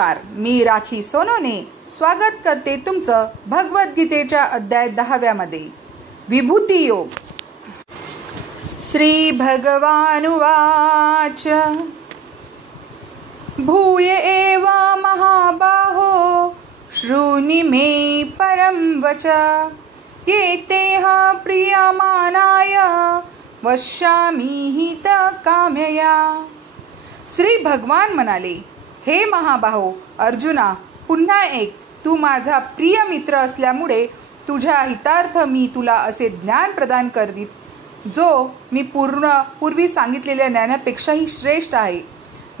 नमस्कार, मी राखी सोनोने स्वागत करते तुमचं भगवद्गीतेच्या अध्याय 10 मध्ये विभूती योग. श्री भगवानुवाच भूय एव महाबाहो शृणु मे परं वच येतेह प्रियमाणाय वश्यामि हित काम्यया. श्री भगवान म्हणाले, हे महाबाहो पूर्णा पुन्हा एक, तू माझा प्रिय मित्र असल्यामुळे तुझ्या हितार्थ मी तुला असे ज्ञान प्रदान करीत जो मी पूर्वी सांगितलेल्या ज्ञानापेक्षाही श्रेष्ठ आहे.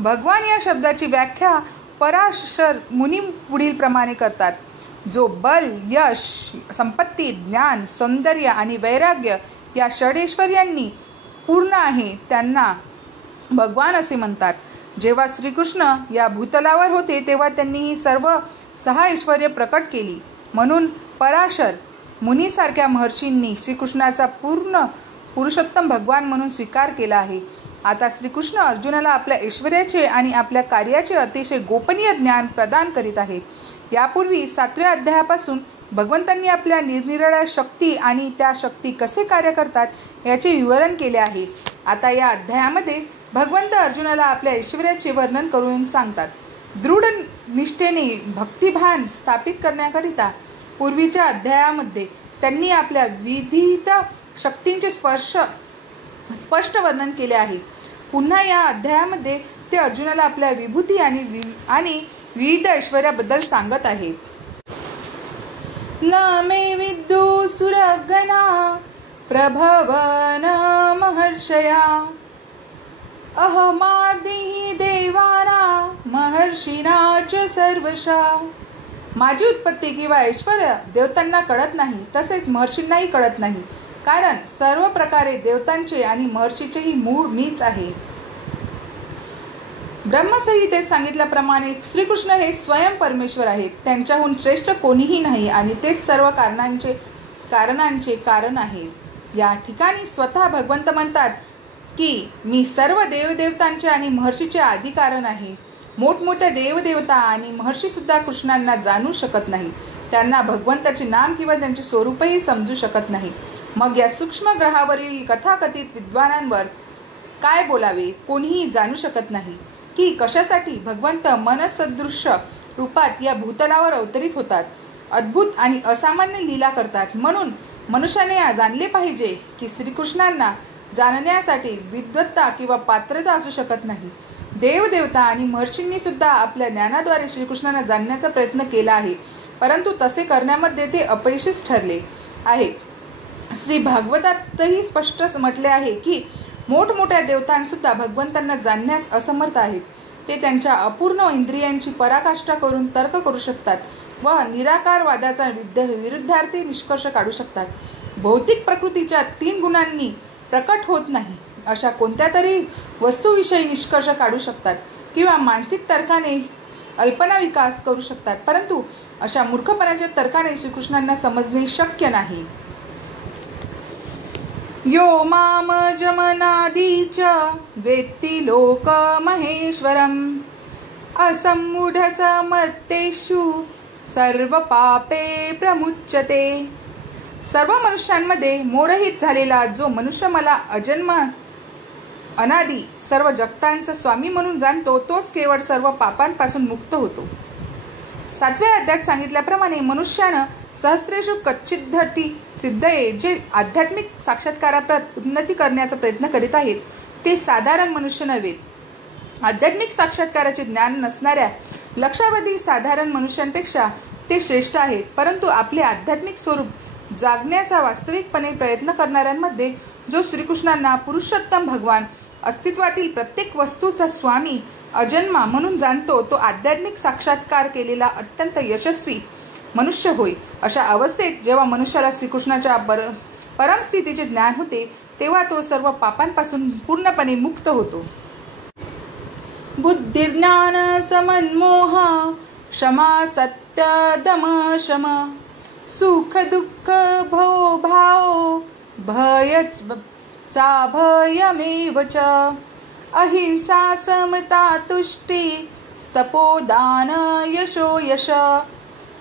भगवान या शब्दाची व्याख्या पराशर मुनी पुढील प्रमाणे करतात. जो बल, यश, संपत्ती, ज्ञान, सौंदर्य आणि वैराग्य या षडैश्वर्यांनी पूर्ण आहे त्यांना भगवान असे म्हणतात. जेव्हा श्रीकृष्ण या भूतलावर होते तेव्हा त्यांनी ही सर्व 6 ऐश्वर्य प्रकट केली. म्हणून पराशर मुनीसारख्या महर्षींनी श्रीकृष्णाचा पूर्ण पुरुषोत्तम भगवान म्हणून स्वीकार केला आहे. आता श्रीकृष्ण अर्जुनाला आपल्या ऐश्वर्याचे आणि आपल्या कार्याचे अतिशय गोपनीय ज्ञान प्रदान करीत आहे. यापूर्वी 7व्या अध्यायापासून भगवंतांनी आपल्या निरनिराळ्या शक्ती आणि त्या शक्ती कसे कार्य करतात याचे विवरण केले आहे. आता या अध्यायामध्ये भगवंत अर्जुनाला आपल्या ऐश्वर्याचे वर्णन करून सांगतात. दृढ निष्ठेने भक्तिभान स्थापित करण्याकरिता पूर्वीच्या अध्यायामध्ये त्यांनी आपल्या विविध शक्तींचे स्पष्ट वर्णन केले आहे. पुन्हा या अध्यायामध्ये ते अर्जुनाला आपल्या विभूती आणि विविध ऐश्वर्याबद्दल सांगत आहेत. न मे विद्दु सुरगणा प्रभवन महर्षया अहमादिहि देवाना महर्षिणा च सर्वशः. माझी उत्पत्ती किंवा ऐश्वर्य देवतांना कळत नाही, तसेच महर्षींनाही कळत नाही, कारण सर्व प्रकारे देवतांचे आणि महर्षीचेही मूळ मीच आहे. ब्रह्मसंहितेत सांगितल्याप्रमाणे श्रीकृष्ण हे स्वयं परमेश्वर आहेत. त्यांच्याहून श्रेष्ठ कोणीही नाही आणि तेच सर्व कारणांचे कारण आहे. या ठिकाणी स्वतः भगवंत म्हणतात की मी सर्व देवदेवतांचे आणि महर्षीचे आदी कारण आहे. मोठमोठ्या देवदेवता आणि महर्षी सुद्धा कृष्णांना जाणू शकत नाही. त्यांना भगवंताचे नाम किंवा त्यांचे स्वरूपही समजू शकत नाही. मग या सूक्ष्म ग्रहावरील कथाकथित विद्वानांवर काय बोलावे कोणीही जाणू शकत नाही की कशासाठी भगवंत मनसदृश्य रूपात या भूतलावर अवतरित होतात, अद्भुत आणि असामान्य लीला करतात. म्हणून मनुष्याने जाणले पाहिजे की श्रीकृष्णांना जाणण्यासाठी विद्वत्ता किंवा पात्रता असू शकत नाही. देवदेवता आणि महर्षींनी सुद्धा आपल्या ज्ञानाद्वारे श्रीकृष्णांना जाणण्याचा प्रयत्न केला आहे, परंतु तसे करण्यामध्ये ते अपयशीच ठरले आहे. श्री भागवतातही स्पष्ट म्हटले आहे की मोठमोठ्या देवतांसुद्धा भगवंतांना जाणण्यास असमर्थ आहेत. ते त्यांच्या अपूर्ण इंद्रियांची पराकाष्ठा करून तर्क करू शकतात व निराकारवादाचा विरुद्धार्थी निष्कर्ष काढू शकतात. भौतिक प्रकृतीच्या 3 गुणांनी प्रकट होत नाही अशा कोणत्या तरी वस्तूविषयी निष्कर्ष काढू शकतात किंवा मानसिक तर्काने अल्पना विकास करू शकतात, परंतु अशा मूर्खपणाच्या तर्काने श्रीकृष्णांना समजणे शक्य नाही. यो माम जमनादीच वेत्ति लोक महेश्वरम असम्मूढ समर्तेषु सर्व पापे प्रमुच्यते. सर्व मनुष्यांमध्ये मोरहित झालेला जो मनुष्य मला अजन्म अनादी सर्व जगतांचा स्वामी म्हणून जाणतो तोच केवळ सर्व पापांपासून मुक्त होतो. 7व्या अध्यायात सांगितल्याप्रमाणे मनुष्यानं सहस्रेषु कच्चिद्धती सिद्धये जे आध्यात्मिक साक्षात्काराप्रत उन्नती करण्याचा प्रयत्न करीत आहेत ते साधारण मनुष्य नव्हेत. आध्यात्मिक साक्षात्काराचे ज्ञान नसणाऱ्या लक्षावधी साधारण मनुष्यांपेक्षा ते श्रेष्ठ आहेत. परंतु आपले आध्यात्मिक स्वरूप जागण्याचा वास्तविकपणे प्रयत्न करणाऱ्यांमध्ये जो श्रीकृष्णांना पुरुषोत्तम भगवान अस्तित्वातील प्रत्येक वस्तूचा स्वामी अजन्मा म्हणून जाणतो तो आध्यात्मिक साक्षात्कार केलेला अत्यंत यशस्वी मनुष्य होय. अशा अवस्थेत जेव्हा मनुष्याला श्रीकृष्णाच्या परमस्थितीचे ज्ञान होते तेव्हा तो सर्व पापांपासून पूर्णपणे मुक्त होतो. बुद्धिज्ञान समन्मोह क्षमा सत्य दम शम सुख दुःख भव भाव भय चाभयमेव च अहिंसा समता तुष्टी तपोदान यशो यश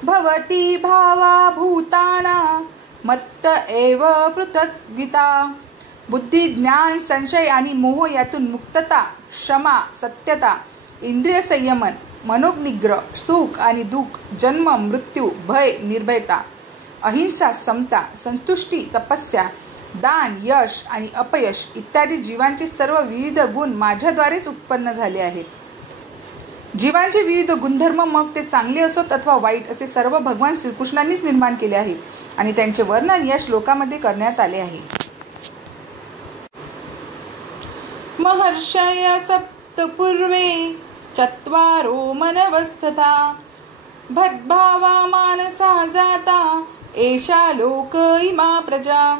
भवती भावा भूताना मत्त एव पृथक गीता. बुद्धी, ज्ञान, संशय आणि मोह यातून मुक्तता, क्षमा, सत्यता, इंद्रिय संयमन, मनोनिग्रह, सुख आणि दुःख, जन्म, मृत्यू, भय, निर्भयता, अहिंसा, समता, संतुष्टी, तपस्या, दान, यश आणि अपयश इत्यादी जीवांचे सर्व विविध गुण माझ्याद्वारेच उत्पन्न झाले आहेत. जीवांचे विविध गुणधर्म, मग ते चांगले असोत अथवा वाईट, असे सर्व भगवान श्रीकृष्णांनीच निर्माण केले आहेत आणि त्यांचे वर्णन या श्लोकामध्ये करण्यात आले आहे. महर्षय सप्तपूर्वे चत्वारो मनवस्थता भद्भावा मानसा जाता एषा लोक इमा प्रजा.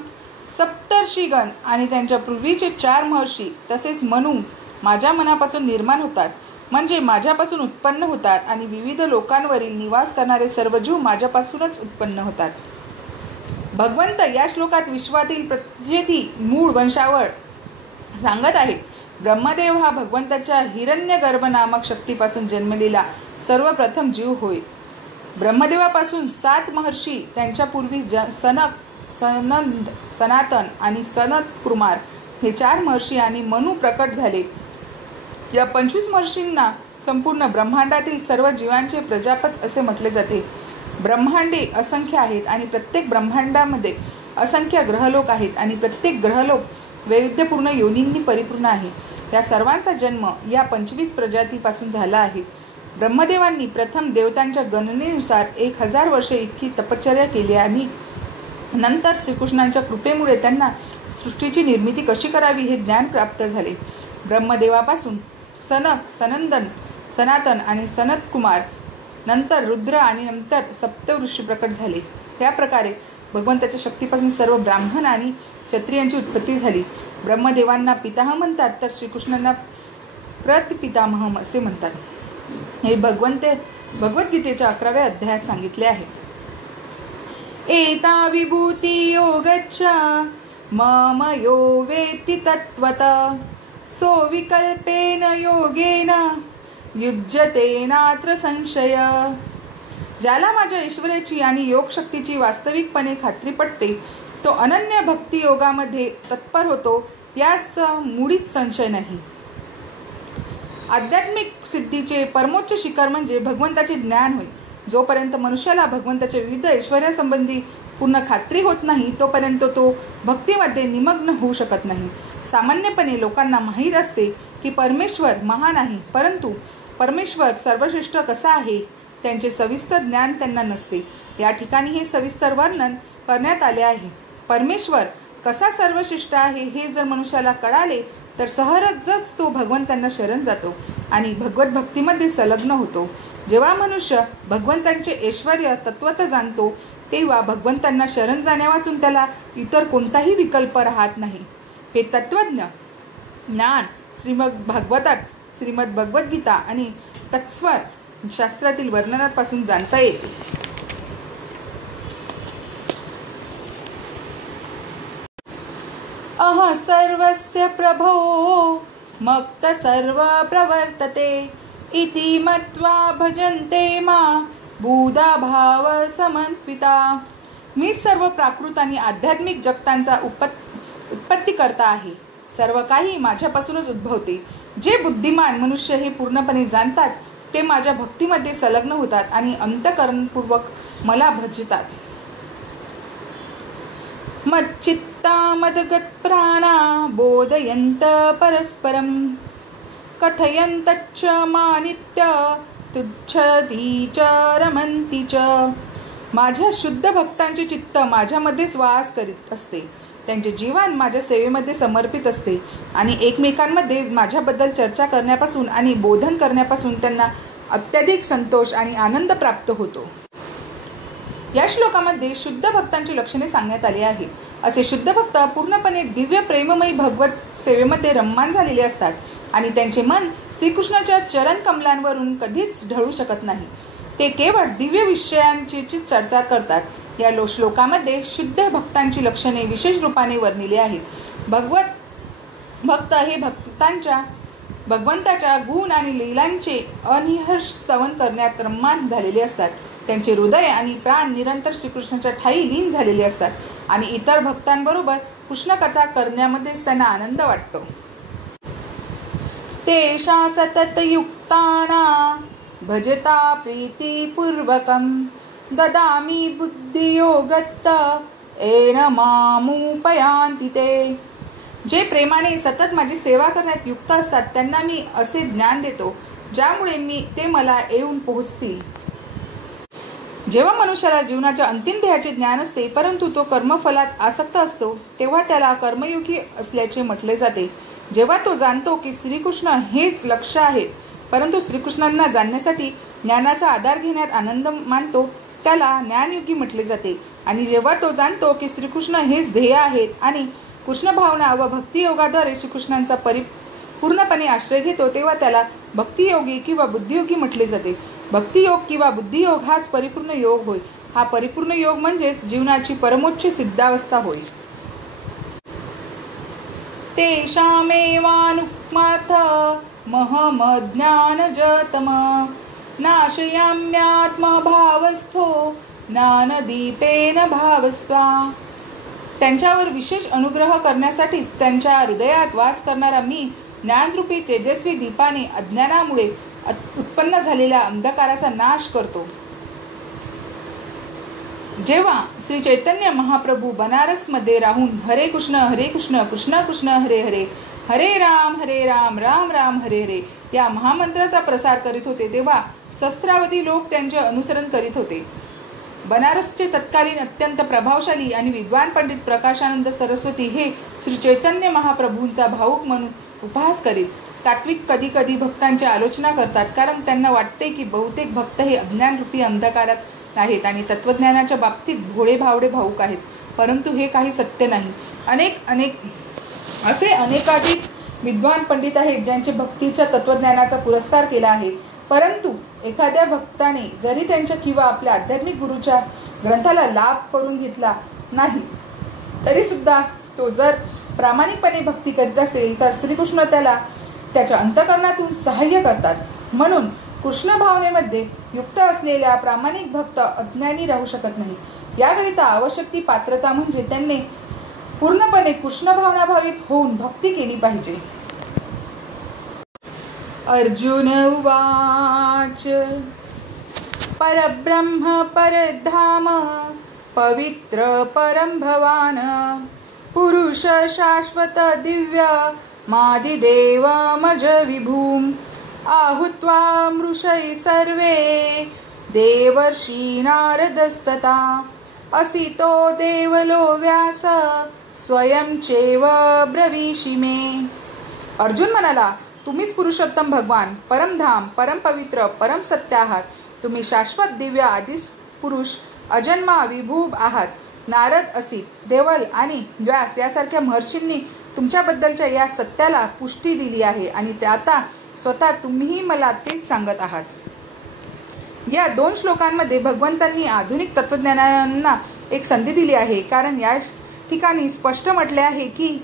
सप्तर्षिगण आणि त्यांच्या पूर्वीचे 4 महर्षी तसेच मनु माझ्या मनापासून निर्माण होतात, म्हणजे माझ्यापासून उत्पन्न होतात, आणि विविध लोकांवरील निवास करणारे सर्व जीव माझ्यापासूनच उत्पन्न होतात. भगवंत या श्लोकात विश्वातील प्रजेती मूळ वंशावळ सांगत आहेत. ब्रह्मदेव हा भगवंताच्या हिरण्यगर्भ नामक शक्तीपासून जन्मलेला सर्वप्रथम जीव होय. ब्रह्मदेवापासून 7 महर्षी, त्यांच्या पूर्वी सनक, सनंद, सनातन आणि सनत कुमार हे 4 महर्षी आणि मनु प्रकट झाले. या 25 महर्षींना संपूर्ण ब्रह्मांडातील सर्व जीवांचे प्रजापत असे म्हटले जाते. ब्रह्मांडे असंख्य आहेत आणि प्रत्येक ब्रह्मांडामध्ये असंख्य ग्रहलोक आहेत आणि प्रत्येक ग्रहलोक वैविध्यपूर्ण योनींनी परिपूर्ण आहे. या सर्वांचा जन्म या 25 प्रजातीपासून झाला आहे. ब्रह्मदेवांनी प्रथम देवतांच्या गणनेनुसार 1000 वर्षे इतकी तपश्चर्या केली आणि नंतर श्रीकृष्णांच्या कृपेमुळे त्यांना सृष्टीची निर्मिती कशी करावी हे ज्ञान प्राप्त झाले. ब्रह्मदेवापासून सनक, सनंदन, सनातन आणि सनत कुमार, नंतर रुद्र आणि नंतर सप्तऋषी प्रकट झाले. त्या प्रकारे भगवंताच्या शक्तीपासून सर्व ब्राह्मण आणि क्षत्रियांची उत्पत्ती झाली. ब्रह्मदेवांना पितामह म्हणतात तर श्रीकृष्णांना प्रतिपितामह असे म्हणतात. हे भगवद्गीतेच्या 11व्या अध्यायात सांगितले आहे. एता विभूती योगच्छ मम यो वेत्ति तत्त्वत सो विकल्पेन योगेन युज्यते नात्र संशय. ज्याला माझ्या ऐश्वर्याची आणि योगशक्तीची वास्तविकपणे खात्री पटते तो अनन्य भक्ती योगामध्ये तत्पर होतो, याच मुळीच संशय नाही. आध्यात्मिक सिद्धीचे परमोच्च शिखर म्हणजे भगवंताचे ज्ञान होय. जोपर्यंत मनुष्याला भगवंताच्या विविध ऐश्वर्यासंबंधी पूर्ण खात्री होत नाही तोपर्यंत तो भक्तीमध्ये निमग्न होऊ शकत नाही. सामान्यपणे लोकांना माहीत असते की परमेश्वर महान आहे, परंतु परमेश्वर सर्वश्रेष्ठ कसा आहे त्यांचे सविस्तर ज्ञान त्यांना नसते. या ठिकाणी हे सविस्तर वर्णन करण्यात आले आहे. परमेश्वर कसा सर्वश्रेष्ठ आहे हे जर मनुष्याला कळाले तर सहजच तो भगवंतांना शरण जातो आणि भगवत भक्तीमध्ये संलग्न होतो. जेव्हा मनुष्य भगवंतांचे ऐश्वर्य तत्वत जाणतो तेव्हा भगवंतांना शरण जाण्यावाचून त्याला इतर कोणताही विकल्प राहत नाही. हे तत्वज्ञ ज्ञान श्रीमद भगवद्गीता आणि तत्स्वर शास्त्रातील वर्णनापासून जाणता येते. अह सर्वस्य प्रभो मक्त सर्व प्रवर्तते इति मत्वा भजन्ते मा बुधा भाव समन्विता. मी सर्व प्राकृत आणि आध्यात्मिक जगतांचा उत्पत्ती करता आहे. सर्व काही माझ्यापासूनच उद्भवते. जे बुद्धिमान मनुष्य हे पूर्णपणे जाणतात ते माझ्या भक्तीमध्ये संलग्न होतात आणि अंतःकरणपूर्वक मला भजतात. मच्चित्ता मदगत प्राणा बोधयंत परस्परम कथयंतच्च मानित्य तुच्छती च रमंती च. माझ्या शुद्ध भक्तांचे चित्त माझ्यामध्येच वास करीत असते. त्यांचे जीवन माझ्या सेवेमध्ये समर्पित असते आणि एकमेकांमध्ये माझ्याबद्दल चर्चा करण्यापासून आणि बोधन करण्यापासून त्यांना अत्याधिक संतोष आणि आनंद प्राप्त होतो. या श्लोकामध्ये शुद्ध भक्तांची लक्षणे सांगण्यात आली आहे. असे शुद्ध भक्त पूर्णपणे दिव्य प्रेममयी भगवत सेवेमध्ये रममाण झालेले असतात आणि त्यांचे मन श्रीकृष्णाच्या चरण कमलांवरून कधीच ढळू शकत नाही. ते केवळ दिव्य विषयांची चर्चा करतात. या श्लोकामध्ये शुद्ध भक्तांची लक्षणे विशेष रूपाने वर्णिली आहेत. भगवत भक्त हे भक्तांच्या भगवंताच्या गुण आणि लीलांचे अनिहर्ष स्तवन करण्यात रममाण झालेले असतात. त्यांचे हृदय आणि प्राण निरंतर श्रीकृष्णाच्या ठायी लीन झालेले असतात आणि इतर भक्तांबरोबर कृष्णकथा करण्यामध्येच त्यांना आनंद वाटतो. तेषा सततयुक्ताना भजता प्रीतिपूर्वकं ददामि बुद्धियोगत्त येन मामुपयान्ति ते. जे प्रेमाने सतत माझी सेवा करण्यात युक्त असतात त्यांना मी असे ज्ञान देतो ज्यामुळे ते मला येऊन पोहोचतील. जेव्हा मनुष्याला जीवनाच्या अंतिम ध्येयाचे ज्ञान असते परंतु तो कर्मफलात आसक्त असतो तेव्हा त्याला कर्मयोगी असल्याचे म्हटले जाते. जेव्हा तो जाणतो की श्रीकृष्ण हेच लक्ष्य आहे परंतु श्रीकृष्णांना जाणण्यासाठी ज्ञानाचा आधार घेण्यात आनंद मानतो त्याला ज्ञानयोगी म्हटले जाते. आणि जेव्हा तो जाणतो की श्रीकृष्ण हेच ध्येय आहेत आणि कृष्ण भावना व भक्तियोगाद्वारे श्रीकृष्णांचा पूर्णपणे आश्रय घेतो तेव्हा त्याला भक्तियोगी किंवा बुद्धियोगी म्हटले जाते. भक्तियोग किंवा बुद्धियोग हाच परिपूर्ण योग होय. हा परिपूर्ण योग म्हणजेच जीवनाची परमोच्च सिद्धावस्था होय. तेषामेवानुक्माथ महमज्ञानजतम नाशयाम्यात्मभावस्थो ज्ञानदीपेन भावस्त्वा. त्यांच्यावर विशेष अनुग्रह करण्यासाठीच त्यांच्या हृदयात वास करणारा मी ज्ञानरूपी तेजस्वी दीपाने अज्ञानामुळे उत्पन्न झालेल्या अंधकाराचा नाश करतो. जेव्हा श्री चैतन्य महाप्रभू बनारसमध्ये राहून हरे कृष्ण कृष्ण कृष्ण हरे हरे हरे राम राम राम हरे हरे या महामंत्राचा प्रसार करीत होते तेव्हा सहस्रावधी लोक त्यांचे अनुसरण करीत होते. बनारसचे तत्कालीन अत्यंत प्रभावशाली आणि विद्वान पंडित प्रकाशानंद सरस्वती हे श्री चैतन्य महाप्रभूंचा भाऊक म्हणून उपहास करीत. तात्विक कधी कधी भक्तांची आलोचना करतात कारण त्यांना वाटते की बहुतेक भक्त हे अज्ञानरूपी अंधकारात आहेत आणि तत्वज्ञानाच्या बाबतीत भोळे भावडे भाऊक आहेत. परंतु हे काही सत्य नाही. अनेकाधिक विद्वान पंडित आहेत ज्यांचे भक्तीच्या तत्वज्ञानाचा पुरस्कार केला आहे. परंतु एखाद्या भक्ताने जरी त्यांच्या किंवा आपल्या आध्यात्मिक गुरूच्या ग्रंथाला लाभ करून घेतला नाही तरी सुद्धा तो जर प्रामाणिकपणे भक्ती करीत असेल तर श्रीकृष्ण त्याला त्याच्या अंतःकरणातून सहाय्य करतात. म्हणून कृष्ण भावनेमध्ये युक्त असलेल्या प्रामाणिक भक्त अज्ञानी राहू शकत नाही. याकरिता आवश्यक ती पात्रता म्हणजे त्यांनी पूर्णपणे कृष्ण भावनाभावित होऊन भक्ती केली पाहिजे. अर्जुन उवाच परब्रह्म परधाम पवित्र परं भवान पुरुष शाश्वत दिव्य मादिदेवमज विभूम आहुत्वा मृषै सर्वे देवर्षि नारदस्तता असितो देवलो व्यास स्वयं चैव ब्रवीषि मे. अर्जुन म्हणाला, तुम्हीच पुरुषोत्तम भगवान, परमधाम, परमपवित्र, परम सत्य आहात. तुम्ही शाश्वत दिव्य आदिस पुरुष अजन्मा विभूभ आहात. नारद, असित, देवल आणि व्यास यासारख्या महर्षींनी तुमच्याबद्दलच्या या सत्याला पुष्टी दिली आहे आणि आता स्वतः तुम्हीही मला तेच सांगत आहात. या 2 श्लोकांमध्ये भगवंतांनी आधुनिक तत्वज्ञानांना एक संधी दिली आहे. कारण या ठिकाणी स्पष्ट म्हटले आहे की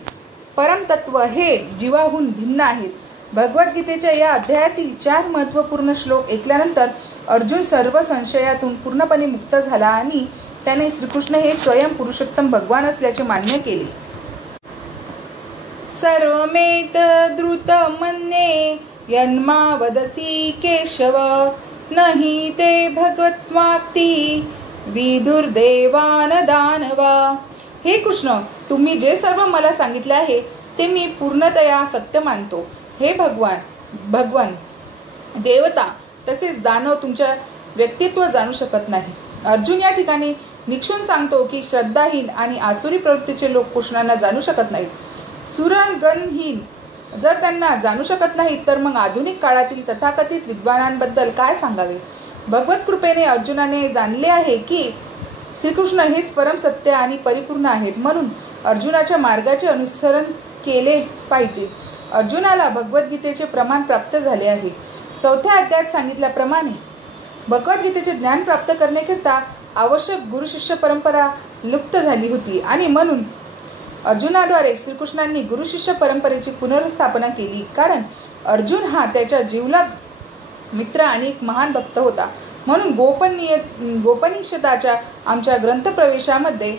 परमतत्व हे जीवाहून भिन्न आहेत. भगवद्गीतेच्या या अध्यायातील 4 महत्त्वपूर्ण श्लोक ऐकल्यानंतर अर्जुन सर्व संशयातून पूर्णपणे मुक्त झाला आणि त्याने श्रीकृष्ण हे स्वयं पुरुषोत्तम भगवान असल्याचे मान्य केले. सर्वमेतद्रुत मन्ये यन्मा वदसि केशव नहि ते भगवत्वाक्ति विदुर्देवान दानवा. हे कृष्ण, तुम्ही जे सर्व मला सांगितले आहे ते मी पूर्णतया सत्य मानतो. हे भगवान, देवता तसेच दानव तुमच्या व्यक्तित्व जाणू शकत नाही. अर्जुन या ठिकाणी निक्षून सांगतो की श्रद्धाहीन आणि आसुरी प्रवृत्तीचे लोक कृष्णांना जाणू शकत नाहीत. सुरगणहीन जर त्यांना जाणू शकत नाहीत तर मग आधुनिक काळातील तथाकथित विद्वानांबद्दल काय सांगावे. भगवत कृपेने अर्जुनाने जाणले आहे की श्रीकृष्ण हेच परम सत्य आणि परिपूर्ण आहेत. म्हणून अर्जुनाच्या मार्गाचे अनुसरण केले पाहिजे. अर्जुनाला भगवद्गीतेचे प्रमाण प्राप्त झाले आहे. 4थ्या अध्यायात सांगितल्याप्रमाणे भगवद्गीतेचे ज्ञान प्राप्त करण्याकरिता आवश्यक गुरुशिष्य परंपरा लुप्त झाली होती आणि म्हणून अर्जुनाद्वारे श्रीकृष्णांनी गुरुशिष्य परंपरेची पुनर्स्थापना केली. कारण अर्जुन हा त्याच्या जिवलग मित्र आणि एक महान भक्त होता. म्हणून गोपनिषदाच्या आमच्या ग्रंथप्रवेशामध्ये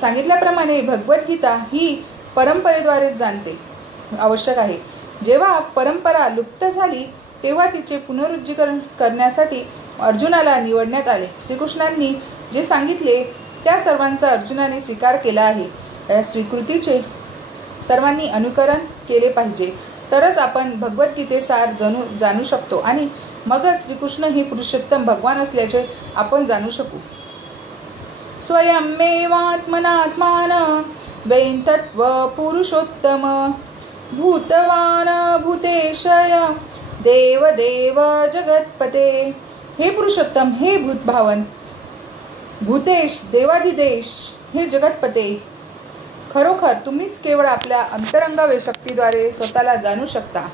सांगितल्याप्रमाणे भगवद्गीता ही परंपरेद्वारे जाणते आवश्यक आहे. जेव्हा परंपरा लुप्त झाली तेव्हा तिचे पुनरुज्जीवन करण्यासाठी अर्जुनाला निवडण्यात आले. श्रीकृष्णांनी जे सांगितले त्या सर्वांचा अर्जुनाने स्वीकार केला आहे. या स्वीकृतीचे सर्वांनी अनुकरण केले पाहिजे, तरच आपण भगवद्गीतेसार जाणू शकतो आणि मगच श्रीकृष्ण हे पुरुषोत्तम भगवान असल्याचे आपण जाणू शकू. स्वयमेवात्मनात्मान वैन तत्व पुरुषोत्तम भूतवान भूतेशय देवदेव जगतपते. हे पुरुषोत्तम, हे भूतभावन, भूतेश, देवाधिदेश, हे जगतपते, खरोखर तुम्हीच केवळ आपल्या अंतरंग शक्तीद्वारे स्वतःला जाणू शकता.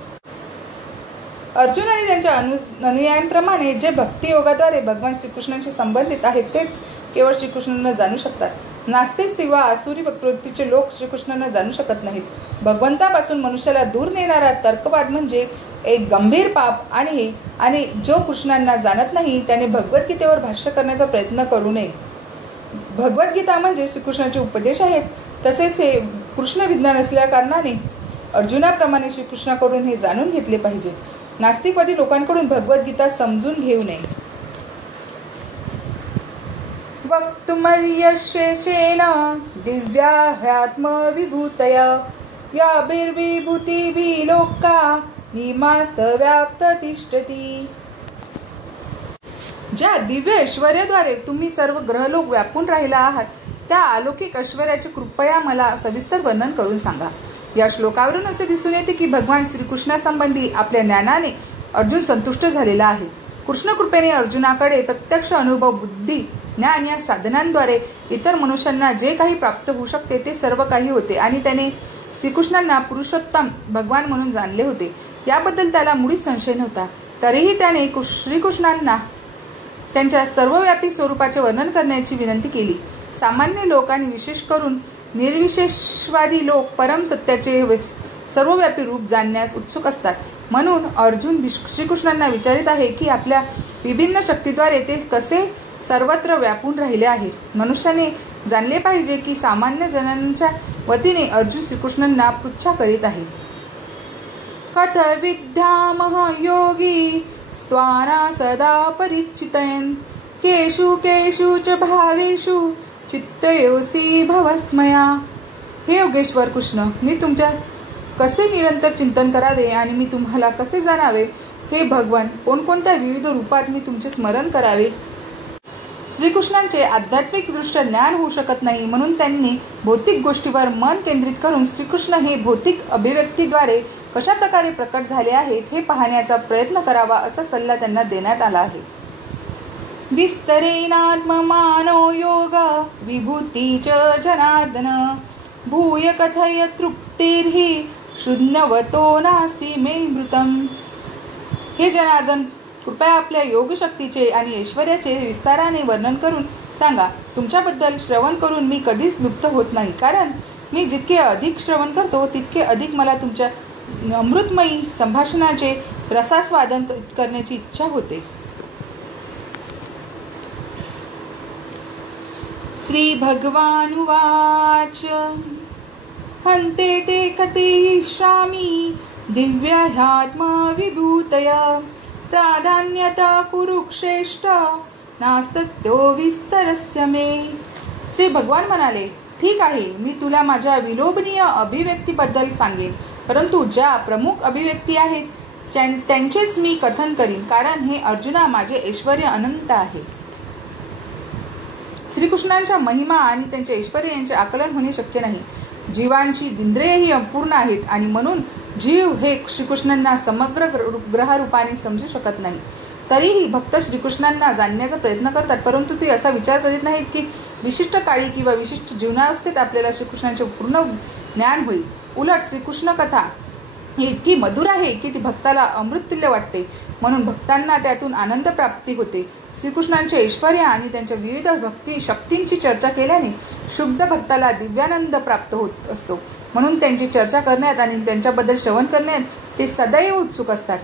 अर्जुन आणि त्यांच्या अनुयायांप्रमाणे जे भक्तियोगाद्वारे भगवान श्रीकृष्णांशी संबंधित आहेत तेच केवळ श्रीकृष्णांना जाणू शकतात. नास्तिक किंवा आसुरी प्रवृत्तीचे लोक श्रीकृष्णांना जाणू शकत नाहीत. भगवंतापासून मनुष्याला दूर नेणारा तर्कवाद म्हणजे एक गंभीर पाप आणि जो कृष्णांना जाणत नाही त्याने भगवद्गीतेवर भाष्य करण्याचा प्रयत्न करू नये. भगवद्गीता म्हणजे श्रीकृष्णाचे उपदेश आहेत. तसेच हे कृष्ण विज्ञान असल्या कारणाने अर्जुनाप्रमाणे श्रीकृष्णाकडून हे जाणून घेतले पाहिजे. नास्तिकवादी लोकांकडून भगवद्गीता समजून घेऊ नये. वक्तुमर्यशेषेण दिव्याह्यात्मविभूतया याभिर्विभूतिभिः लोका निमास्तव्याप्त तिष्ठति. ज्या दिव्य ऐश्वर्याद्वारे तुम्ही सर्व ग्रहलोक व्यापून राहिला आहात त्या अलौकिक ऐश्वर्याचे कृपया मला सविस्तर वर्णन करून सांगा. या श्लोकावरून असे दिसून येते की भगवान श्रीकृष्णासंबंधी आपल्या ज्ञानाने अर्जुन संतुष्ट झालेला आहे. कृष्ण कृपेने अर्जुनाकडे प्रत्यक्ष अनुभव, बुद्धी, ज्ञान या साधनांद्वारे इतर मनुष्यांना जे काही प्राप्त होऊ शकते ते सर्व काही होते आणि त्याने श्रीकृष्णांना पुरुषोत्तम भगवान म्हणून जाणले होते. याबद्दल त्याला मुळीच संशय नव्हता. तरीही त्याने श्रीकृष्णांना त्यांच्या सर्वव्यापी स्वरूपाचे वर्णन करण्याची विनंती केली. सामान्य लोक आणि विशेष करून निर्विशेषवादी लोक परम सत्याचे सर्वव्यापी रूप जाणण्यास उत्सुक असतात. म्हणून अर्जुन श्रीकृष्णांना विचारित आहे की आपल्या विभिन्न शक्तीद्वारे ते कसे सर्वत्र व्यापून राहिले आहे. मनुष्याने जाणले पाहिजे की सामान्य जनांच्या वतीने अर्जुन श्रीकृष्णांना पृच्छा करीत आहे. कथ विद्यामह योगी स्त्वाना सदा परिचितयन् केषु केषु च भावेषु चित्तयोसी भवस्मया. हे योगेश्वर कृष्ण, मी तुमच्या कसे निरंतर चिंतन करावे आणि मी तुम्हाला कसे जाणावे. हे भगवान, कोणकोणत्या विविध रूपात मी तुमचे स्मरण करावे. श्रीकृष्णांचे आध्यात्मिक दृष्ट्या ज्ञान होऊ शकत नाही, म्हणून त्यांनी भौतिक गोष्टीवर मन केंद्रित करून श्रीकृष्ण हे भौतिक अभिव्यक्तीद्वारे कशा प्रकारे प्रकट झाले आहेत हे पाहण्याचा प्रयत्न करावा असा सल्ला त्यांना देण्यात आला आहे. विस्तरेणात्ममानो योग विभूती च जनार्दन भूय कथय तृप्तिर्हि शून्यवतो नास्ति मे मृतम. हे जनार्दन, कृपया आपल्या योगशक्तीचे आणि ऐश्वर्याचे विस्ताराने वर्णन करून सांगा. तुमच्याबद्दल श्रवण करून मी कधीच लुप्त होत नाही, कारण मी जितके अधिक श्रवण करतो तितके अधिक मला तुमच्या अमृतमयी संभाषणाचे रसास्वादन करण्याची इच्छा होते. श्री भगवानुवाच हन्ते ते कथयिष्यामि दिव्याह्यात्मविभूतया प्राधान्यता कुरुक्षेष्ठ नास्तत्यो विस्तरस्य मे. श्री भगवान म्हणाले, ठीक आहे, मी तुला माझ्या विलोभनीय अभिव्यक्तीबद्दल सांगेन, परंतु ज्या प्रमुख अभिव्यक्ती आहेत त्यांचेच मी कथन करीन, कारण हे अर्जुना माझे ऐश्वर्य अनंत आहे. श्रीकृष्णांच्या महिमा आणि त्यांचे ऐश्वर्य यांचे आकलन होणे शक्य नाही. जीवांची इंद्रियेही अपूर्ण आहेत आणि म्हणून जीव हे श्रीकृष्णांना समग्र ग्रहरूपाने समजू शकत नाही. तरीही भक्त श्रीकृष्णांना जाणण्याचा प्रयत्न करतात, परंतु ते असा विचार करीत नाहीत की विशिष्ट काळी किंवा विशिष्ट जीवनावस्थेत आपल्याला श्रीकृष्णांचे पूर्ण ज्ञान होईल. उलट श्रीकृष्ण कथा ही इतकी मधुर आहे की ती भक्ताला अमृततुल्य वाटते, म्हणून भक्तांना त्यातून आनंद प्राप्ती होते. श्रीकृष्णांचे ऐश्वर्य आणि त्यांच्या विविध भक्ती शक्तींची चर्चा केल्याने शुद्ध भक्ताला दिव्यानंद प्राप्त होत असतो, म्हणून त्यांची चर्चा करण्यात आणि त्यांच्याबद्दल श्रवण करण्यात ते सदैव उत्सुक असतात.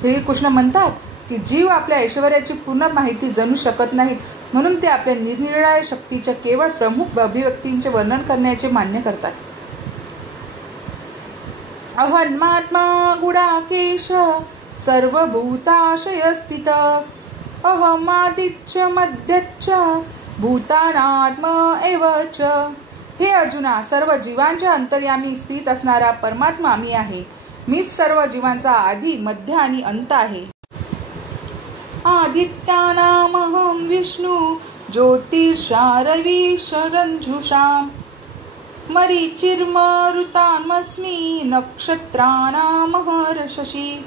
श्रीकृष्ण म्हणतात की जीव आपल्या ऐश्वर्याची पूर्ण माहिती जाणू शकत नाहीत, म्हणून ते आपल्या निरनिराळ्या शक्तीच्या केवळ प्रमुख अभिव्यक्तींचे वर्णन करण्याचे मान्य करतात. अहन्मात्मा गुडाकेश सर्वभूताशय स्थित अहमादिच्च मध्यच्च भूतानात्म एव च. हे अर्जुना, सर्व जीवांच्या अंतर्यामी स्थित असणारा परमात्मा मी आहे. मीच सर्व जीवांचा आधी, मध्य आणि अंत आहे. आदित्यानामहं विष्णु ज्योतिषारवी शरंजुषां मरीचिर्मरुतान्मस्मि नक्षत्राणामहर्षशी.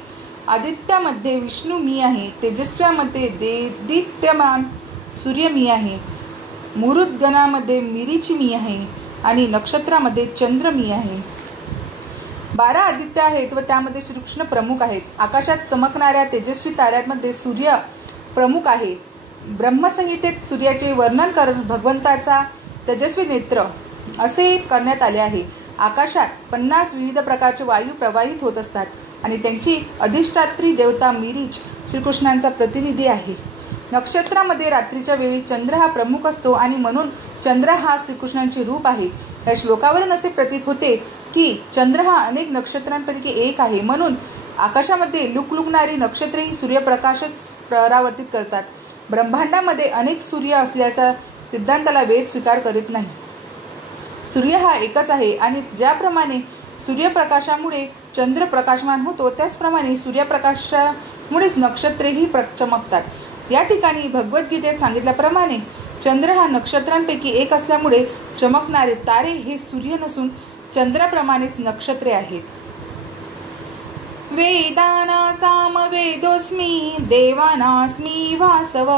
आदित्यामध्ये विष्णू मी आहे, तेजस्व्यामध्ये दीप्यमान सूर्य मी आहे, मुरुतगणामध्ये मिरीची मी आहे आणि नक्षत्रामध्ये चंद्र मी आहे. 12 आदित्य आहेत व त्यामध्ये श्रीकृष्ण प्रमुख आहेत. आकाशात चमकणाऱ्या तेजस्वी ताऱ्यांमध्ये सूर्य प्रमुख आहे. ब्रह्मसंहितेत सूर्याचे वर्णन करत भगवंताचा तेजस्वी नेत्र असे करण्यात आले आहे. आकाशात 50 विविध प्रकारचे वायू प्रवाहित होत असतात आणि त्यांची अधिष्ठात्री देवता मिरीच श्रीकृष्णांचा प्रतिनिधी आहे. नक्षत्रामध्ये रात्रीच्या वेळी चंद्र हा प्रमुख असतो आणि म्हणून चंद्र हा श्रीकृष्णांचे रूप आहे. या श्लोकावरून असे प्रतीत होते की चंद्र हा अनेक नक्षत्रांपैकी एक आहे, म्हणून आकाशामध्ये लुकलुकणारी नक्षत्रेही सूर्यप्रकाशच परावर्तित करतात. ब्रह्मांडामध्ये अनेक सूर्य असल्याचा सिद्धांताला वेद स्वीकार करीत नाही. सूर्य हा एकच आहे आणि ज्याप्रमाणे सूर्यप्रकाशामुळे चंद्र प्रकाशमान होतो, त्याचप्रमाणे सूर्यप्रकाशामुळेच नक्षत्रेही चमकतात. या ठिकाणी भगवद्गीतेत सांगितल्याप्रमाणे चंद्र हा नक्षत्रांपैकी एक असल्यामुळे चमकणारे तारे हे सूर्य नसून चंद्राप्रमाणेच नक्षत्रे आहेत. वेदाना सामवेदोस्मि देवानास्मि वासव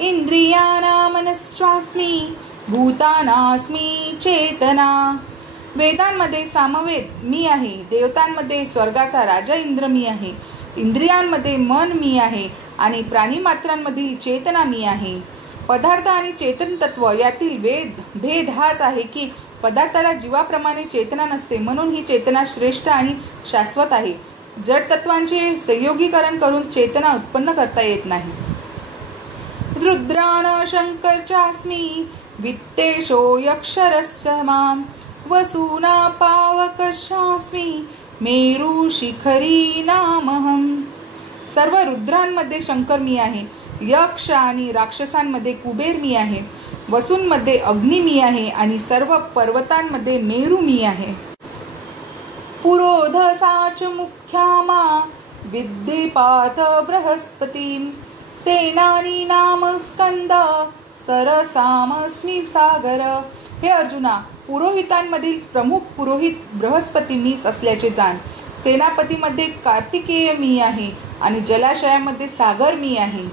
इंद्रियाना मनश्चास्मि भूतानास्मि चेतना. वेदांमध्ये सामवेद मी आहे, देवतांमध्ये स्वर्गाचा राजा इंद्र मी आहे, इंद्रियांमध्ये मन मी आहे आणि प्राणीमात्रांमधील चेतना मी आहे. पदार्थ आणि चेतन तत्व यातील भेद हाच आहे की पदार्थाला जीवाप्रमाणे चेतना नसते, म्हणून ही चेतना श्रेष्ठ आणि शाश्वत आहे. जड तत्वांचे संयोगीकरण करून चेतना उत्पन्न करता येत नाही. रुद्राण शंकर चास्मी वित्तेशो यक्षरस्य मां वसूना पावकशास्मी मेरू शिखरी नामहम. सर्व रुद्रांमध्ये शंकर मी आहे, यक्ष आणि राक्षसांमध्ये कुबेर मी आहे, वसूंमध्ये अग्नी मी आहे आणि सर्व पर्वतांमध्ये मेरू मी आहे. पुरोधसाच मुख्यामा विद्येपात बृहस्पतीं सेनानी नाम स्कंद सरसामस्मी सागर. हे अर्जुना, पुरोहितांमधील प्रमुख पुरोहित बृहस्पती मीच असल्याचे जाण. सेनापतीमध्ये कार्तिकेय मी आहे आणि जलाशयामध्ये सागर मी आहे.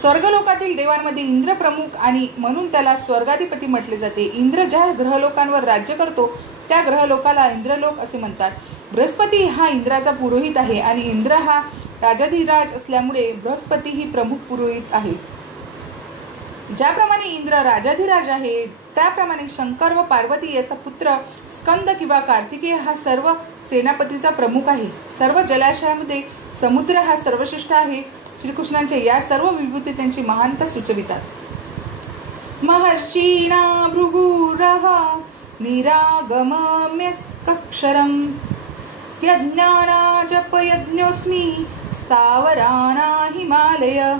स्वर्गलोकातील देवांमध्ये इंद्र प्रमुख आणि म्हणून त्याला स्वर्गाधिपती म्हटले जाते. इंद्र ज्या ग्रहलोकांवर राज्य करतो त्या ग्रहलोकाला इंद्रलोक असे म्हणतात. बृहस्पती हा इंद्राचा पुरोहित आहे आणि इंद्र हा राजाधिराज असल्यामुळे बृहस्पती ही प्रमुख पुरोहित आहे. ज्याप्रमाणे इंद्र राजाधिराज आहे, त्याप्रमाणे शंकर व पार्वती याचा पुत्र स्कंद किंवा कार्तिकेय हा सर्व सेनापतीचा प्रमुख आहे. सर्व जलाशयामध्ये समुद्र हा सर्वश्रेष्ठ आहे. श्रीकृष्णांच्या या सर्व विभूती त्यांची महानता सुचवितात. महर्षीणा भृगुरः निरागमम्यस्कक्षरं यज्ञाना जपयज्ञोस्मि स्थावराणा हिमालय.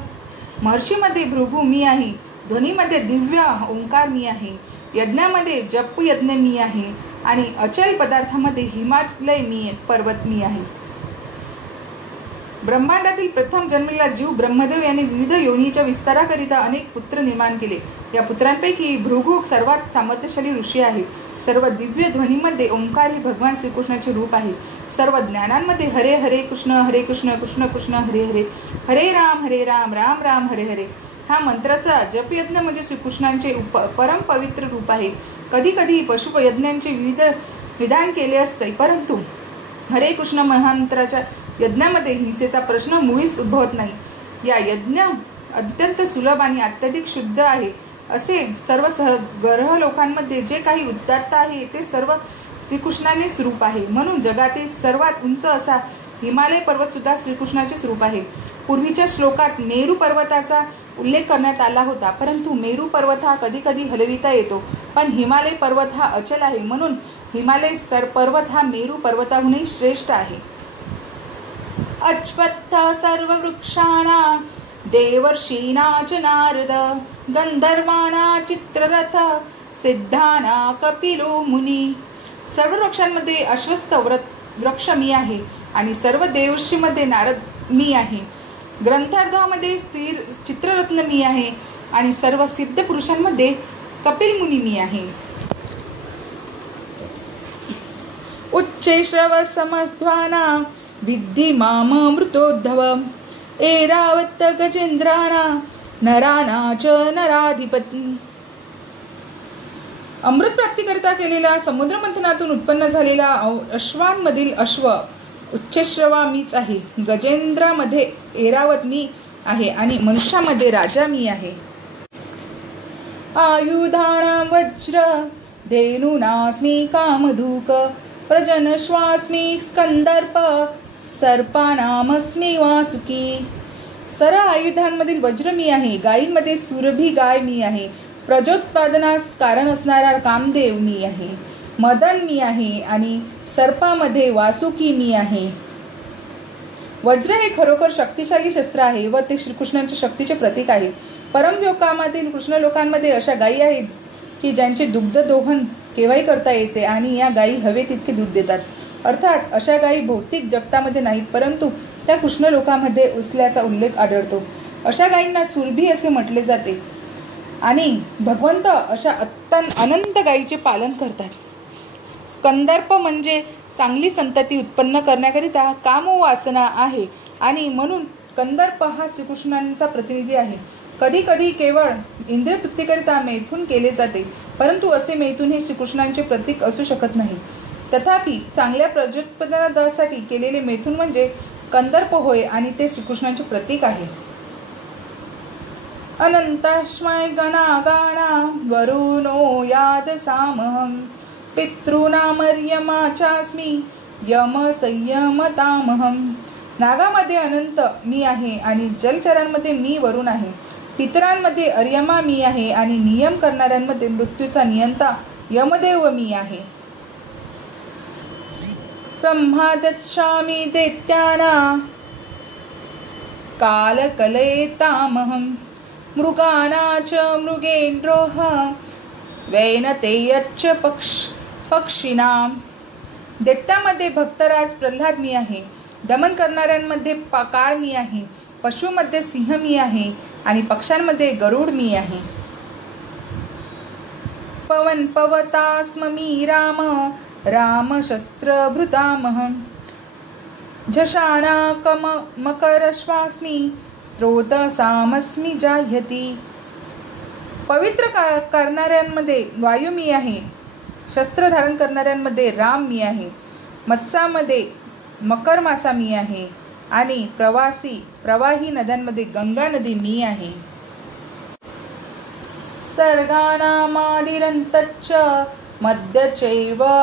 महर्षीमध्ये भृगु मी आहे, ध्वनीमध्ये दिव्य ओंकार मी आहे, यज्ञामध्ये जप यज्ञ मी आहे आणि अचल पदार्थामध्ये हिमालय पर्वत मी आहे. ब्रह्मांडातील प्रथम जन्मलेला जीव ब्रह्मदेव यांनी विविध योनीच्या विस्ताराकरिता अनेक पुत्र निर्माण केले. या पुत्रांपैकी भृगु सर्वात सामर्थ्यशाली ऋषी आहे. सर्व दिव्य ध्वनीमध्ये ओंकार हे भगवान श्रीकृष्णाचे रूप आहे. सर्व ज्ञानांमध्ये हरे हरे कृष्ण कृष्ण कृष्ण हरे हरे, हरे राम राम राम हरे हरे हा मंत्राचा जपयज्ञ म्हणजे श्रीकृष्णांचे परम पवित्र रूप आहे. कधी कधी पशुपयज्ञांचे विधान केले असते, परंतु हरे कृष्ण मंत्राच्या यज्ञामध्ये हिंसेचा प्रश्न मुळीच उद्भवत नाही. या यज्ञ अत्यंत सुलभ आणि अत्यधिक शुद्ध आहे. असे सर्व ग्रह लोकांमध्ये जे काही उदात्त आहे ते सर्व श्रीकृष्णाने स्वरूप आहे. म्हणून जगातील सर्वात उंच असा हिमालय पर्वत सुद्धा श्रीकृष्णाचे स्वरूप आहे. पूर्वीच्या श्लोकात मेरू पर्वताचा उल्लेख करण्यात आला होता, परंतु मेरू पर्वत हा कधी कधी हलविता येतो, पण हिमालय पर्वत हा अचल आहे. म्हणून हिमालय पर्वत हा मेरू पर्वताहूनही श्रेष्ठ आहे. अश्वत्थ सर्व वृक्षाणा देवर्षीणा च नारद गंधर्वाणा चित्ररथ सिद्धाना कपिलो मुनी. सर्व वृक्षांमध्ये अश्वत्थ वृक्ष मी आहे आणि सर्व देवर्षीमध्ये नारद मी आहे. ग्रंथार्धामध्ये स्थिर चित्ररत्न मी आहे आणि सर्व सिद्ध पुरुषांमध्ये कपिल मुनी मी आहे. उच्चे श्रव समध्वाना विद्धि माम मृतोद्धव ऐरावत गजेंद्राना नराना च नराधिपती. अमृत प्राप्तीकरिता केलेला समुद्र मंथनातून उत्पन्न झालेला अश्वांमधील अश्व उच्चश्रवा मीच आहे. गजेंद्रामध्ये ऐरावत मी आहे आणि मनुष्यामध्ये राजा मी आहे. आयुधानां वज्र धेनूनास्मि कामधूक प्रजनश्वास्मि स्कंदर्प सर्पानामस्मि वासुकी. सर्व आयुधांमधील वज्र मी आहे. गायींमध्ये सुरभी गाय मी आहे. प्रजोत्पादनास कारण असणारा कामदेव मी आहे. मदन मी आहे आणि सर्पामध्ये वासुकी मी आहे. वज्र हे खरोखर शक्तिशाली शस्त्र आहे व ते श्रीकृष्णांच्या शक्तीचे प्रतीक आहे. परमयोगामातील कृष्ण लोकांमध्ये अशा गायी आहेत की ज्यांचे दुग्ध दोहन केव्हाही करता येते आणि या गायी हवे तितके दूध देतात. अर्थात अशा गायी भौतिक जगतामध्ये नाहीत, परंतु त्या कृष्ण लोकांमध्ये असल्याचा उल्लेख आढळतो. अशा गायींना सुरभी असे म्हटले जाते आणि भगवंत अशा अनंत गायीचे पालन करतात. कंदर्प म्हणजे चांगली संतती उत्पन्न करण्याकरिता कामवासना आहे आणि म्हणून कंदर्प हा श्रीकृष्णांचा प्रतिनिधी आहे. कधी कधी केवळ इंद्रिय तृप्तीकरिता मैथुन केले जाते, परंतु असे मैथुन हे श्रीकृष्णांचे प्रतीक असू शकत नाही. तथापि चांगल्या प्रजोत्पादनासाठी केलेले मैथुन म्हणजे कंदर्प होय आणि ते श्रीकृष्णांचे प्रतीक आहे. अनंताश्मय गणागाणा वरुणो याद सामहं पितॄणामर्यमा चास्मि यम संयमतामहं. नागामध्ये अनंत मी आहे आणि जलचरांमध्ये मी वरुण आहे. पितरांमध्ये अर्यमा मी आहे आणि नियम करणाऱ्यांमध्ये मृत्यूचा नियंता यमदेव मी आहे. ब्रह्मादच्छामि दैत्याना कालकलयेतामहं मृगाना च मृगेन्द्रोह वैनतेयच्च पक्षिणाम. दैत्यामध्ये भक्तराज प्रल्हाद मी आहे. दमन करणाऱ्यांमध्ये काळ मी आहे. पशुमध्ये सिंह मी आहे आणि पक्ष्यांमध्ये गरुड मी आहे. पवन पवतास्म मी राम राम शस्त्रभृतामहं झषाणा मकरश्वास्मि स्रोतसामस्मि जाह्यति. पवित्र करणाऱ्यांमध्ये वायू मी आहे. शस्त्र धारण करणाऱ्यांमध्ये राम मी आहे. मत्स्यामध्ये मकर मासा मी आहे आणि प्रवाही नद्यांमध्ये गंगा नदी मी आहे. सर्गानामादिरन्तच्च मध्यचैवाहमर्जुन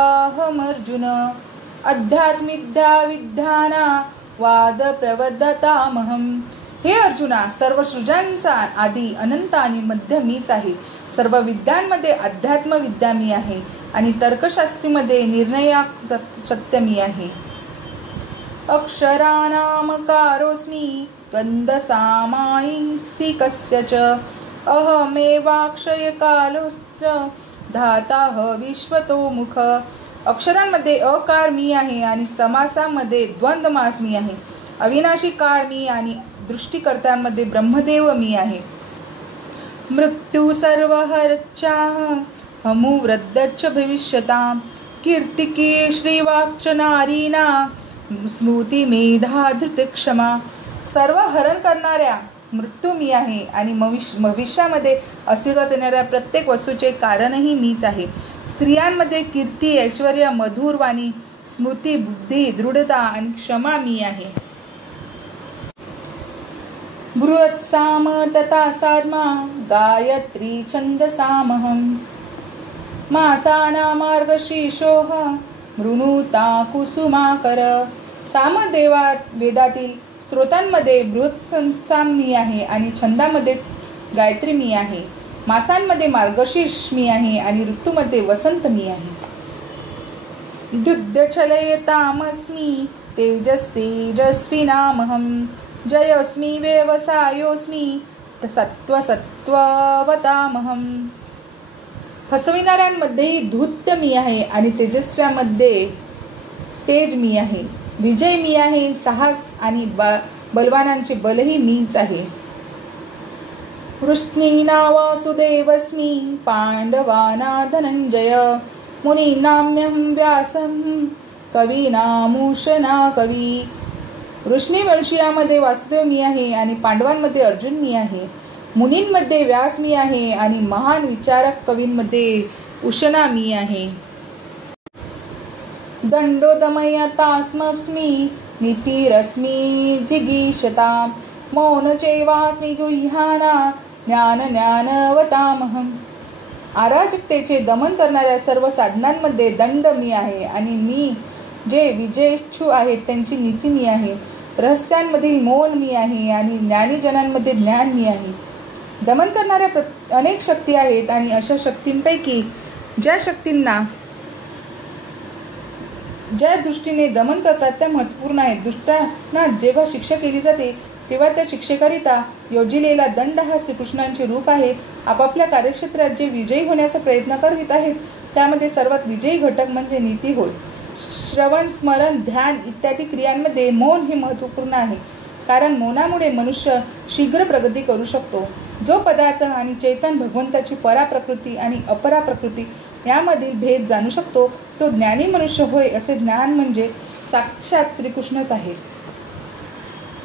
अध्यात्मिद्या विद्याना वाद प्रवदतामहं. हे अर्जुना, सर्व सृजांचा आदी अनंत आणि मध्य मीच आहे. सर्व विद्यांमध्ये अध्यात्म विद्या मी आहे आणि तर्कशास्त्रीमध्ये निर्णयाक सत्य मी आहे. अक्षराणामकारोऽस्मि द्वन्द्वसामायिकस्य च अहमेवाक्षय कालोश्च धाताः विश्वतोमुख. अक्षरांमध्ये अकार मी आहे आणि समासामध्ये द्वंद्वमास मी आहे. अविनाशी काळ मी आणि दृष्टीकर्त्यांमध्ये ब्रह्मदेव मी आहे. मृत्यू सर्वहरच्चाह हमूवृद्धच्च भविष्यतां कीर्तिकी श्रीवाक्च नारीना स्मृती मेधा धृतक्षमा. सर्व हरण करणाऱ्या मृत्यू मी आहे आणि भविष्यामध्ये अस्तित्वात येणाऱ्या प्रत्येक वस्तूचे कारणही मीच आहे. स्त्रियांमध्ये कीर्ती, ऐश्वर्य, मधुर वाणी, स्मृती, बुद्धी, दृढता आणि क्षमा मी आहे. बृहत् साम तथा साधमा गायत्री छंदसामहं मासाना मार्गशीर्षोह मृणुता कुसुमाकर. सामदेवा वेदातील स्त्रोतांमध्ये बृहत्साम मी आहे आणि छंदामध्ये गायत्री मी आहे. मासांमध्ये मार्गशीर्ष मी आहे आणि ऋतूमध्ये वसंत मी आहे. दुग्धचलयतामस्मी तेजस्तेजस्विनामहं जयोस्मी व्यवसायोस्मी सत्वसत्ववतामहं. फसविणाऱ्यांमध्येही धूर्त मी आहे आणि तेजस्व्यामध्ये तेज मी आहे. विजय मी आहे. साहस आणि बलवानांचे बलही मीच आहे. वृष्णीना वासुदेवस्मी पांडवाना धनंजय मुनीनाम्यहं व्यासं कवीनामुषना कवी. वृष्णीवंशीयामध्ये वासुदेव मी आहे आणि पांडवांमध्ये अर्जुन मी आहे. मुनींमध्ये व्यास मी आहे आणि महान विचारक कवींमध्ये उशना मी आहे. दंडोदमयतास्मस्मी नीतिरस्मी जिगीषता मौनचैवास्मि गुह्याना ज्ञानवतामहं. अराजकतेचे दमन करणाऱ्या सर्व साधनांमध्ये दंड मी आहे आणि मी जे विजयेच्छू आहेत त्यांची नीती मी आहे. रहस्यांमधील मौन मी आहे आणि ज्ञानीजनांमध्ये ज्ञान मी आहे. दमन करणाऱ्या अनेक शक्ती आहेत आणि अशा शक्तींपैकी ज्या शक्तींना ज्या दृष्टीने दमन करतात त्या महत्त्वपूर्ण आहेत. दुष्टांना जेव्हा शिक्षा केली जाते तेव्हा त्या शिक्षेकरिता योजिलेला दंड हा श्रीकृष्णांचे रूप आहे. आपापल्या कार्यक्षेत्रात जे विजयी होण्याचा प्रयत्न करीत आहेत त्यामध्ये सर्वात विजयी घटक म्हणजे नीती होय. श्रवण, स्मरण, ध्यान इत्यादी क्रियांमध्ये मौन हे महत्त्वपूर्ण आहे, कारण मौनामुळे मनुष्य शीघ्र प्रगती करू शकतो. जो पदार्थ आणि चैतन भगवंताची पराप्रकृती आणि अपराप्रकृती यामधील भेद जाणू शकतो तो ज्ञानी मनुष्य होय. असे ज्ञान म्हणजे साक्षात श्रीकृष्णच आहे.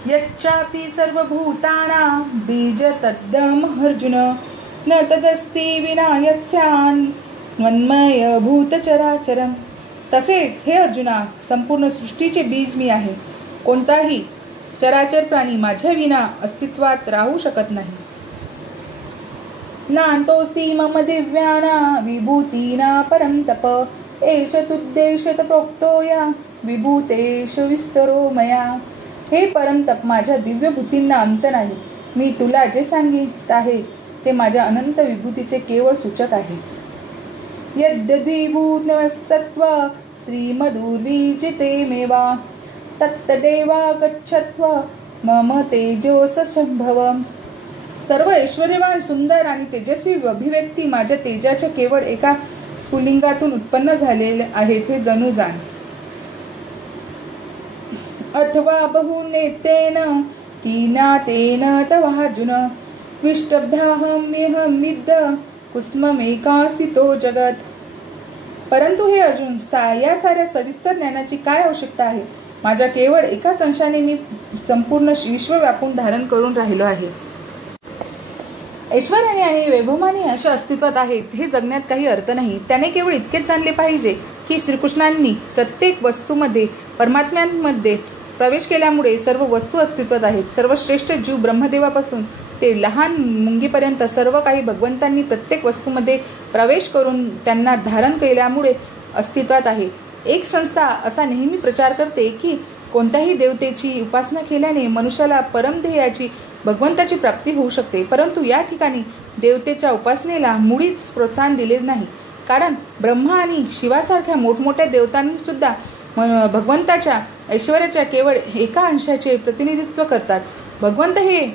यच्चापि सर्वभूतानां बीज तद्दम अर्जुन न तदस्ति विना यत्स्यान् मन्मय भूतचराचरम्. तसेच हे अर्जुना, संपूर्ण सृष्टीचे बीज मी आहे. कोणताही चराचर प्राणी माझ्या विना अस्तित्वात राहू शकत नाही. नान्तोऽस्ति मम दिव्याना विभूतीना परं तप एष तुद्देशत प्रोक्तो या विभूतेश विस्तरो मया. हे परंतप, माझ्या दिव्य भूतींना अंत नाही. मी तुला जे सांगित आहे ते माझ्या अनंत विभूतीचे केवळ सूचक आहे. यद्यद्विभूतसत्त्व श्रीमदुर्विजिते मेवा तत्तदेवा गच्छत्व मम तेजोसंभव. सर्व ऐश्वर्यवान, सुंदर आणि तेजस्वी अभिव्यक्ती माझ्या तेजाच्या केवळ एका स्फुलिंगातून उत्पन्न झालेले आहेत हे जणू जाण. अथवा बहुनेतेन कीनातेन तवार्जुन विष्टभ्याहम्यहं विद्ध कुस्ममेकास्थितो जगत. परंतु हे अर्जुन, या साऱ्या सविस्तर ज्ञानाची काय आवश्यकता आहे. माझ्या केवळ एकाच अंशाने मी संपूर्ण विश्व व्यापून धारण करून राहिलो आहे. ऐश्वर्याने आणि वैभवाने अशा अस्तित्वात आहेत हे जगण्यात काही अर्थ नाही. त्याने केवळ इतकेच जाणले पाहिजे की श्रीकृष्णांनी प्रत्येक वस्तूमध्ये परमात्म्यांमध्ये प्रवेश केल्यामुळे सर्व वस्तू अस्तित्वात आहेत. सर्वश्रेष्ठ जीव ब्रह्मदेवापासून ते लहान मुंगीपर्यंत सर्व काही भगवंतांनी प्रत्येक वस्तूमध्ये प्रवेश करून त्यांना धारण केल्यामुळे अस्तित्वात आहे. एक संस्था असा नेहमी प्रचार करते की कोणत्याही देवतेची उपासना केल्याने मनुष्याला परमध्येयाची भगवंताची प्राप्ती होऊ शकते. परंतु या ठिकाणी देवतेच्या उपासनेला मुळीच प्रोत्साहन दिले नाही, कारण ब्रह्मा आणि शिवासारख्या मोठमोठ्या देवतांनी सुद्धा भगवंताच्या ऐश्वर्याच्या केवळ एका अंशाचे प्रतिनिधित्व करतात. भगवंत हे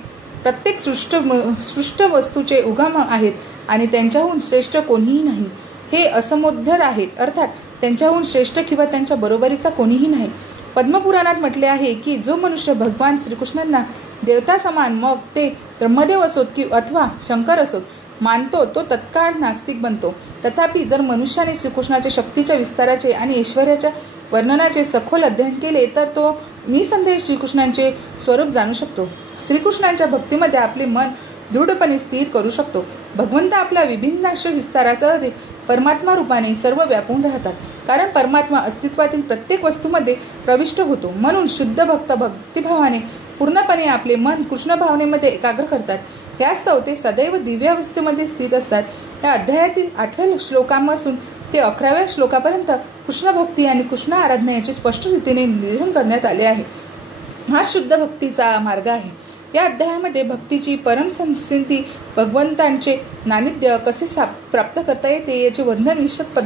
प्रत्येक सृष्ट वस्तूचे उगम आहेत आणि त्यांच्याहून श्रेष्ठ कोणीही नाही. हे असमोद्धर आहेत, अर्थात त्यांच्याहून श्रेष्ठ किंवा त्यांच्या बरोबरीचा कोणीही नाही. पद्मपुराणात म्हटले आहे की जो मनुष्य भगवान श्रीकृष्णांना देवता समान, मग ते ब्रह्मदेव असोत की अथवा शंकर असोत, मानतो तो तत्काळ नास्तिक बनतो. तथापि जर मनुष्याने श्रीकृष्णाच्या शक्तीच्या विस्ताराचे आणि ऐश्वर्याच्या वर्णनाचे सखोल अध्ययन केले तर तो निसंदेह श्रीकृष्णांचे स्वरूप जाणू शकतो. श्रीकृष्णांच्या भक्तीमध्ये आपले मन दृढपणे स्थिर करू शकतो. भगवंत आपला विभिन्नाश विस्तारासह परमात्मा रूपाने सर्व व्यापून राहतात, कारण परमात्मा अस्तित्वातील प्रत्येक वस्तूमध्ये प्रविष्ट होतो. म्हणून शुद्ध भक्त भक्तिभावाने पूर्णपणे आपले मन कृष्ण भावनेमध्ये एकाग्र करतात. यास्तव ते सदैव दिव्यावस्थेमध्ये स्थित असतात. या अध्यायातील 8व्या श्लोकापासून ते 11व्या श्लोकापर्यंत कृष्ण भक्ती आणि कृष्ण आराधना याचे स्पष्ट रीतीने निर्देशन करण्यात आले आहे. हा शुद्ध भक्तीचा मार्ग आहे. या अध्यायामध्ये भक्तीची परमसिद्धी, भगवंतांचे नानिध्य कसे प्राप्त करता येते याचे वर्णन विशद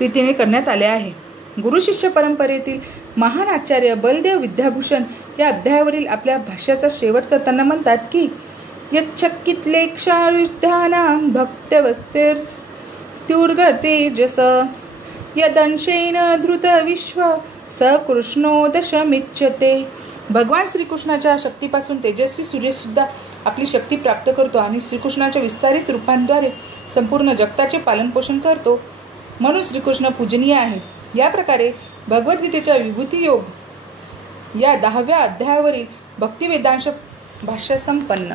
रीतीने करण्यात आले आहे. गुरु शिष्य परंपरेतील महान आचार्य बलदेव विद्याभूषण या अध्यायावरील आपल्या भाष्याचा शेवट करताना म्हणतात की यच्चकितलेक्षाविद्यानां भक्त्यवस्तेर्त्युर्गतेजस यदंशेन धृत विश्व स कृष्णो दशमिच्यते. भगवान श्रीकृष्णाच्या शक्तीपासून तेजस्वी सूर्य सुद्धा आपली शक्ती प्राप्त करतो आणि श्रीकृष्णाच्या विस्तारित रूपांद्वारे संपूर्ण जगताचे पालनपोषण करतो. म्हणून श्रीकृष्ण पूजनीय आहेत. या प्रकारे भगवद्गीतेच्या विभूती योग या 10व्या अध्यायावरील भक्तिवेदांश भाष्य संपन्न.